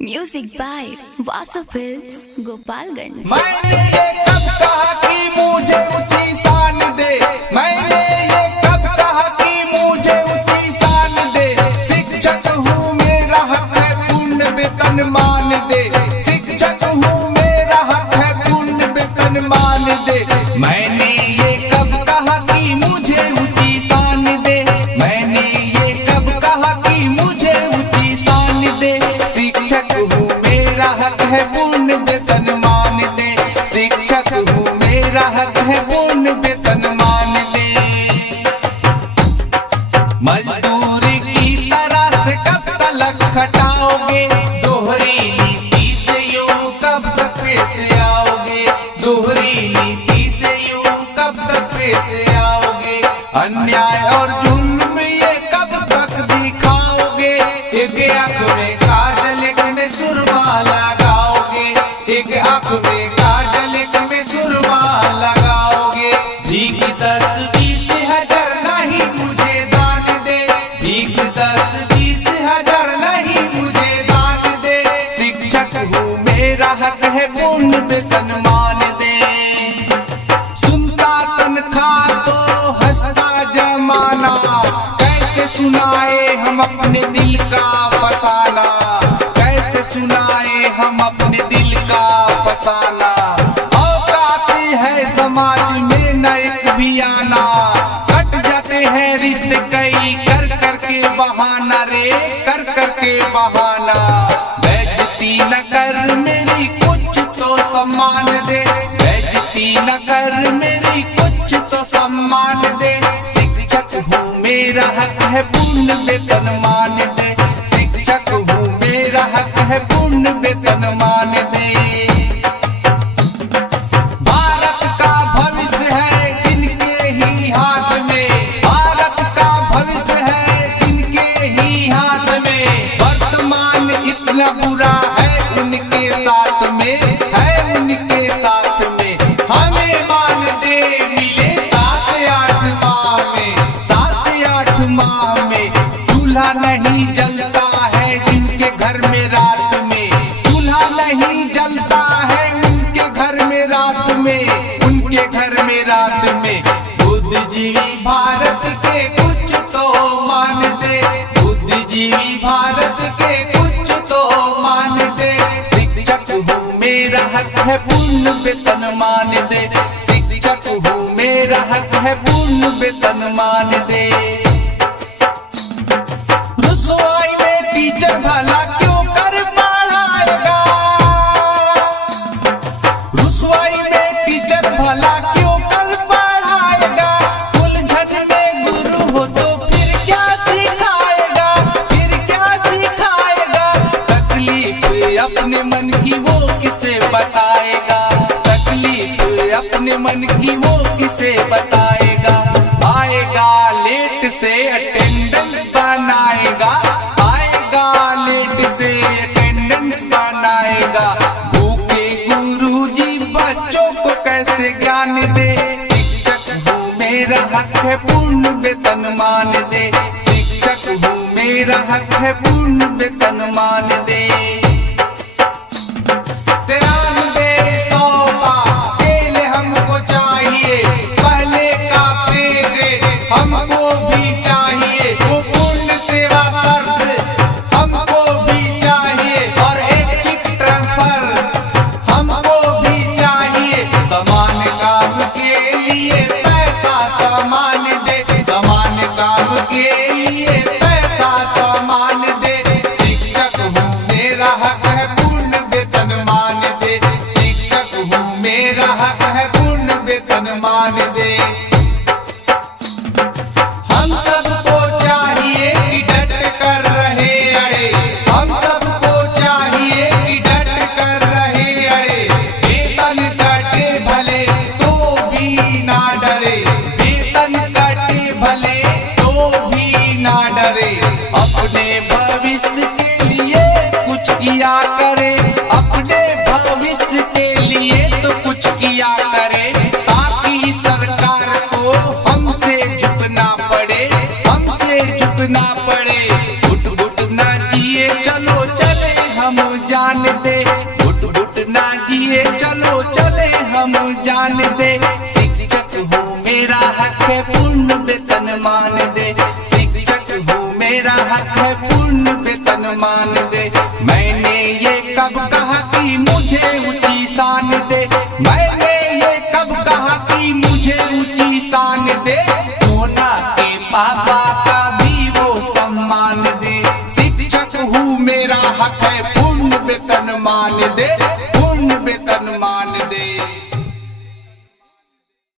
Music by Vasu films Gopalganj. मैंने ये कब कहा कि मुझे उसी शान दे, मैंने ये कब कहा कि मुझे उसी शान दे। शिक्षक हूँ मेरा हक है पूर्ण वेतन मान दे, शिक्षक हूँ मेरा हक है पूर्ण वेतन मान दे। मैंने ये कब कहा कि मुझे उसी शान दे, मैंने ये कब कहा कि मुझे उसी शान दे। शिक्षक हूँ मेरा हक है पूर्ण वेतन मान दे, शिक्षक हूँ मेरा हक है पूर्ण वेतन मान दे। मजदूरी की तरह से कब तक खटाओगे, दोहरी नीति से यूं कब तक पेश आओगे, दोहरी नीति से यूं कब तक पेश आओगे। अन्याय और जुल्म ये कब तक दिखाओगे, एक आंख में काजल एक में सुरमा लगाओगे, एक आंख में काजल एक में सुरमा लगाओगे। भीख 10-20 हजार नहीं मुझे दान दे, भीख 10-20 हजार नहीं मुझे दान दे। शिक्षक हूँ मेरा हक है पूर्ण वेतन मान दे। सुनता तनख्वाह तो हंसता जमाना, कैसे सुनाए हम अपने दिल का फसाना, कैसे सुनाए हम अपने दिल का फसाना। औकात है समाज में न एक भी आना, कट जाते हैं रिश्ते कई कर कर के बहाना रे, कर कर के बहाना। बेइज्जती न कर मेरी कुछ तो सम्मान दे, बेइज्जती न कर मेरी कुछ तो सम्मान दे। शिक्षक हूँ मेरा हक है पूर्ण वेतन मान दे, शिक्षक हूँ मेरा हक है पूर्ण वेतन मान दे। भारत का भविष्य है जिनके ही हाथ में, भारत का भविष्य है जिनके ही हाथ में। वर्तमान इतना बुरा है उनके साथ में, है उनके साथ में। हमें मान दे मिले 7-8 माह में, 7-8 माह में। चूल्हा नहीं जलता है जिनके घर में रात में, चूल्हा नहीं जलता है उनके घर में रात में, उनके घर में रात में। बुद्धिजीवी भारत के कुछ तो मान दे, बुद्धिजीवी भारत के कुछ तो मान दे। शिक्षक हूँ मेरा हक है पूर्ण वेतन मान दे, शिक्षक हूँ मेरा हक है पूर्ण वेतन मान दे। रसोई में टीचर भला क्यों कर पढ़ाएगा, रसोई में टीचर भला क्यों कर पढ़ाएगा। उलझन में गुरु हो तो फिर क्या सिखाएगा, फिर क्या सिखाएगा। तकलीफ अपने मन की वो किसे बताएगा, तकलीफ अपने मन की वो किसे बताएगा। आएगा लेट से अटेंडेंस बनाएगा, आएगा लेट से अटेंडेंस बनाएगा। भूखे गुरुजी बच्चों को कैसे ज्ञान दे। शिक्षक हूँ मेरा हक है पूर्ण वेतन मान दे, शिक्षक हूँ मेरा हक है पूर्ण वेतन मान दे। 93 स्केल हमको चाहिए, पहले का पे ग्रेड हमको भी चाहिए। वो पूर्ण सेवा शर्त हमको भी चाहिए, और ऐच्छिक ट्रांसफर हमको भी चाहिए। समान काम के लिए पैसा समान दे, समान काम के लिए पैसा समान दे। शिक्षक हूँ मेरा हक है पूर्ण वेतन मान दे, शिक्षक हूँ मेरा हक है पूर्ण वेतन मान दे। हम सबको चाहिए कि डट कर रहे अड़े, हम सबको चाहिए कि डट कर रहे अड़े। वेतन कटे भले तो भी ना डरे, वेतन कटे भले तो भी ना डरे। अपने भविष्य के लिए कुछ किया करे, अपने भविष्य के लिए तो कुछ किया करे। ताकि सरकार को हमसे झुकना पड़े, हमसे झुकना पड़े। घुट घुट ना जिए चलो चले हम जा मान दे, घुट घुट ना जिए चलो चले हम जान दे। शिक्षक हो मेरा हक है पूर्ण वेतन मान दे, शिक्षक हो मेरा हक है पूर्ण वेतन मान दे। मैंने ये कब कहा कि मुझे ऊंची शान दे, मैंने ये कब कहा कि मुझे ऊंची शान दे। मोना के पापा का